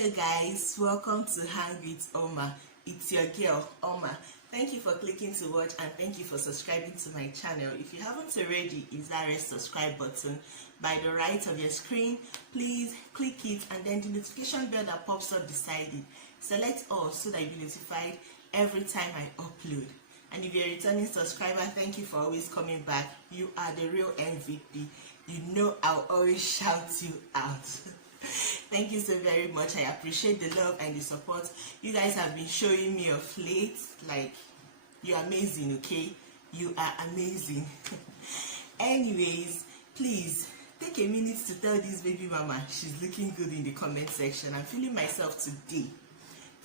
Hello guys, welcome to Hang with Oma. It's your girl Oma. Thank you for clicking to watch and thank you for subscribing to my channel. If you haven't already, is that red subscribe button by the right of your screen. Please click it and then the notification bell that pops up beside it. Select all so that you'll be notified every time I upload. And if you're a returning subscriber, thank you for always coming back. You are the real MVP. You know I'll always shout you out. Thank you so very much. I appreciate the love and the support you guys have been showing me of late. Like, you're amazing, okay? You are amazing. Anyways, please take a minute to tell this baby mama she's looking good in the comment section. I'm feeling myself today.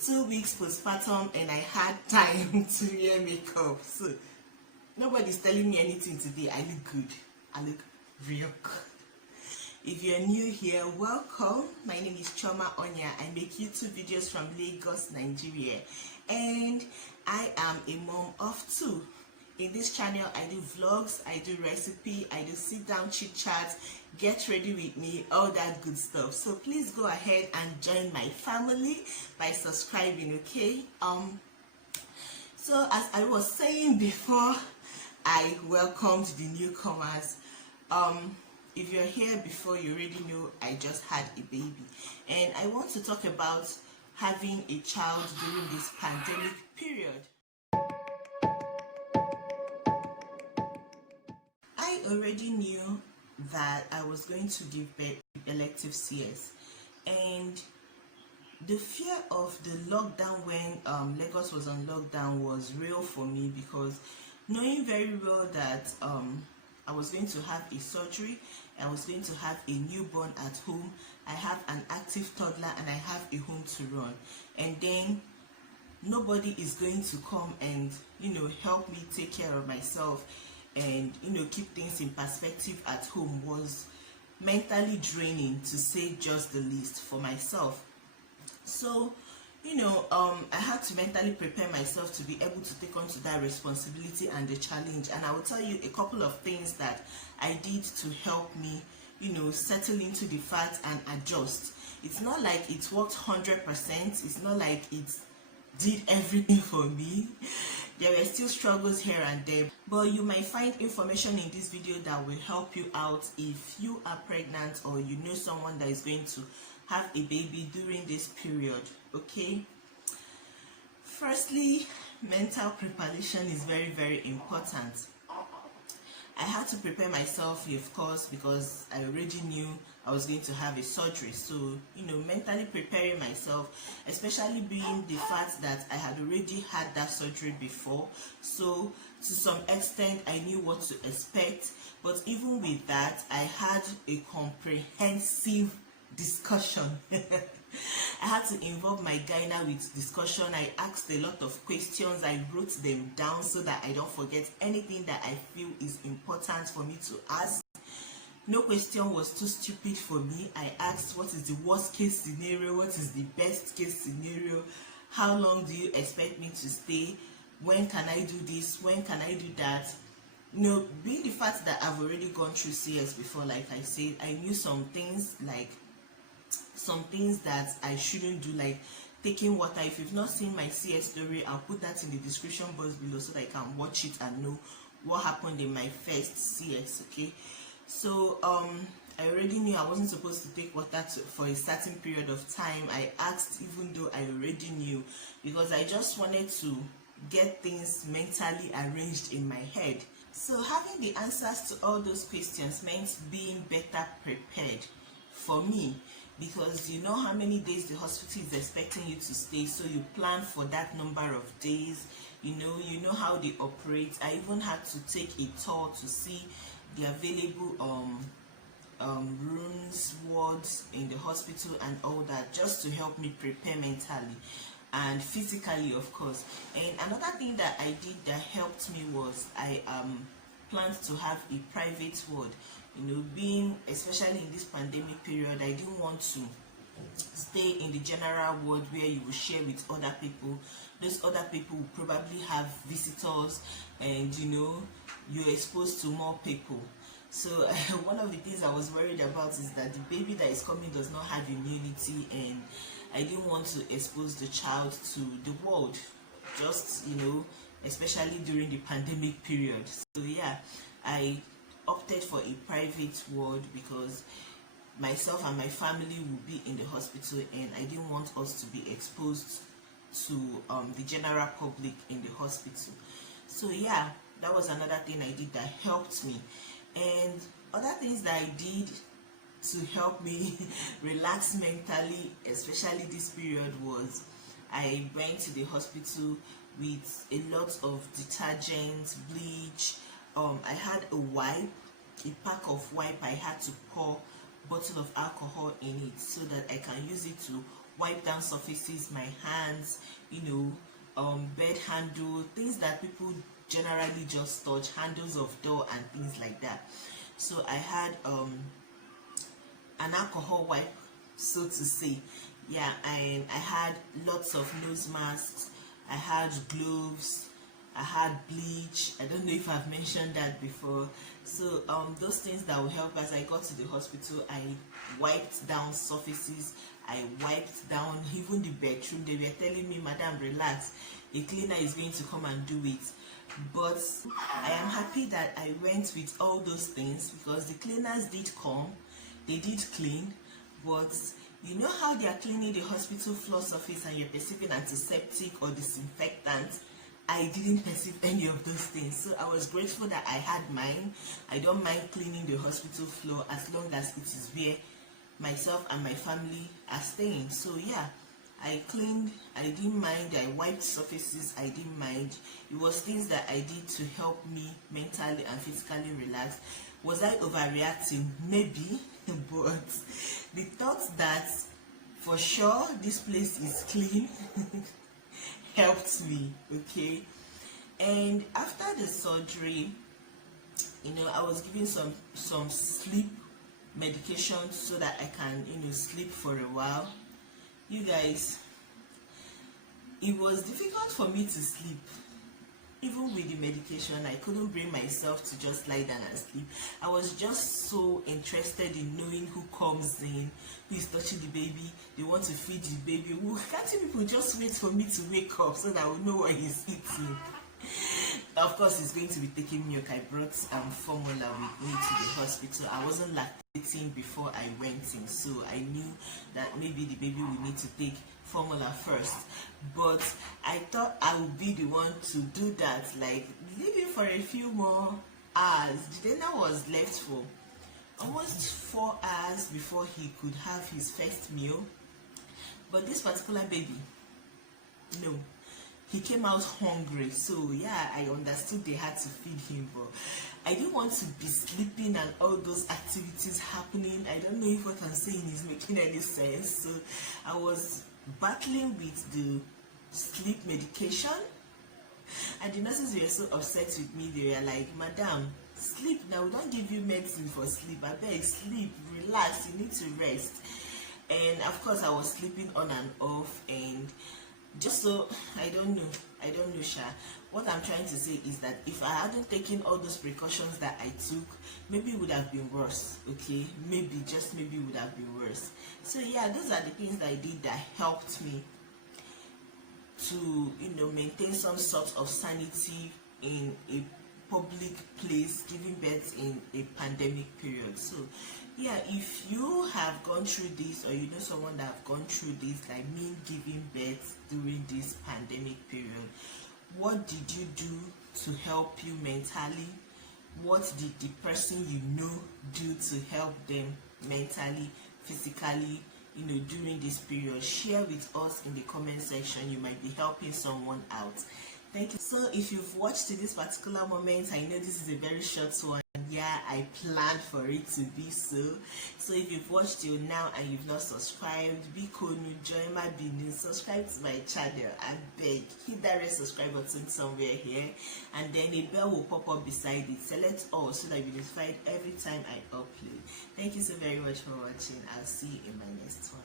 2 weeks postpartum and I had time to wear makeup. So nobody's telling me anything today. I look good. I look real good. If you're new here, welcome. My name is Choma Onya. I make YouTube videos from Lagos, Nigeria, and I am a mom of 2. In this channel, I do vlogs, I do recipe, I do sit down chit chat, get ready with me, all that good stuff. So please go ahead and join my family by subscribing, okay? So as I was saying before, I welcomed the newcomers. If you're here before, you already know I just had a baby, and I want to talk about having a child during this pandemic period. I already knew that I was going to give birth to elective CS, and the fear of the lockdown when Lagos was on lockdown was real for me, because knowing very well that I was going to have a surgery, I was going to have a newborn at home, I have an active toddler, and I have a home to run, and then nobody is going to come and help me take care of myself and keep things in perspective at home was mentally draining, to say just the least, for myself. So I had to mentally prepare myself to be able to take on to that responsibility and the challenge. And I will tell you a couple of things that I did to help me, settle into the fact and adjust. It's not like it worked 100%. It's not like it did everything for me. There were still struggles here and there, but you might find information in this video that will help you out if you are pregnant or you know someone that is going to have a baby during this period, okay? Firstly, mental preparation is very, very important. I had to prepare myself, of course, because I already knew I was going to have a surgery. So, mentally preparing myself, especially being the fact that I had already had that surgery before. So, to some extent, I knew what to expect. But even with that, I had a comprehensive discussion. I had to involve my gyna with discussion. I asked a lot of questions. I wrote them down so that I don't forget anything that I feel is important for me to ask. No question was too stupid for me. I asked, what is the worst case scenario? What is the best case scenario? How long do you expect me to stay? When can I do this? When can I do that? Being the fact that I've already gone through CS before, like I said, I knew some things that I shouldn't do, like taking water. If you've not seen my CS story, I'll put that in the description box below so that you can watch it and know what happened in my first CS, okay? So I already knew I wasn't supposed to take water for a certain period of time. I asked even though I already knew, because I just wanted to get things mentally arranged in my head. So having the answers to all those questions meant being better prepared for me, because you know how many days the hospital is expecting you to stay, so you plan for that number of days. You know how they operate. I even had to take a tour to see the available rooms, wards in the hospital and all that, just to help me prepare mentally and physically, of course. And another thing that I did that helped me was I planned to have a private ward. Being especially in this pandemic period, I didn't want to stay in the general ward where you will share with other people. Those other people will probably have visitors, and you're exposed to more people. So one of the things I was worried about is that the baby that is coming does not have immunity, and I didn't want to expose the child to the world, just especially during the pandemic period. So yeah, I opted for a private ward because myself and my family will be in the hospital, and I didn't want us to be exposed to the general public in the hospital. So yeah, that was another thing I did that helped me. And other things that I did to help me relax mentally, especially this period, was I went to the hospital with a lot of detergent, bleach. I had a wipe, a pack of wipe. I had to pour bottle of alcohol in it so that I can use it to wipe down surfaces, my hands, bed handle, things that people generally just touch, handles of door and things like that. So I had an alcohol wipe, so to say. Yeah, and I had lots of nose masks, I had gloves, I had bleach. I don't know if I've mentioned that before. So those things that will help. As I got to the hospital, I wiped down surfaces, I wiped down even the bedroom. They were telling me, "Madam, relax, a cleaner is going to come and do it." But I am happy that I went with all those things, because the cleaners did come, they did clean. But you know how they are cleaning the hospital floor surface and you're perceiving antiseptic or disinfectant? I didn't perceive any of those things. So I was grateful that I had mine. I don't mind cleaning the hospital floor as long as it is where myself and my family are staying. So yeah, I cleaned, I didn't mind. I wiped surfaces, I didn't mind. It was things that I did to help me mentally and physically relax. Was I overreacting? Maybe. But the thought that for sure this place is clean helped me. Okay. And after the surgery, I was given some sleep medication so that I can sleep for a while. You guys, it was difficult for me to sleep. Even with the medication, I couldn't bring myself to just lie down and sleep. I was just so interested in knowing who comes in, who is touching the baby. They want to feed the baby. Can't you people just wait for me to wake up so that I will know what he's eating? Of course, he's going to be taking milk. I brought formula with me to the hospital. I wasn't lactating before I went in, so I knew that maybe the baby would need to take formula first. But I thought I would be the one to do that, like leaving for a few more hours. The dinner was left for almost 4 hours before he could have his first meal. But this particular baby, no, he came out hungry. So yeah, I understood they had to feed him, but I didn't want to be sleeping and all those activities happening. I don't know if what I'm saying is making any sense. So I was battling with the sleep medication, and the nurses were so upset with me. They were like, "Madam, sleep now, we don't give you medicine for sleep. I beg, sleep, relax, you need to rest." And of course I was sleeping on and off, and just so I don't know, Sha. What I'm trying to say is that if I hadn't taken all those precautions that I took, maybe it would have been worse. Okay, maybe, just maybe, it would have been worse. So yeah, those are the things that I did that helped me to maintain some sort of sanity in a public place, giving birth in a pandemic period. So yeah, if you have gone through this, or you know someone that have gone through this, like me giving birth during this pandemic period, what did you do to help you mentally? What did the person you know do to help them mentally, physically, during this period? Share with us in the comment section. You might be helping someone out. Thank you. So if you've watched to this particular moment, I know this is a very short one. Yeah, I planned for it to be so. So if you've watched till now and you've not subscribed, be cool, join my business, subscribe to my channel, and beg, hit that red subscribe button somewhere here, and then a bell will pop up beside it. Select all so that you'll be notified every time I upload. Thank you so very much for watching. I'll see you in my next one.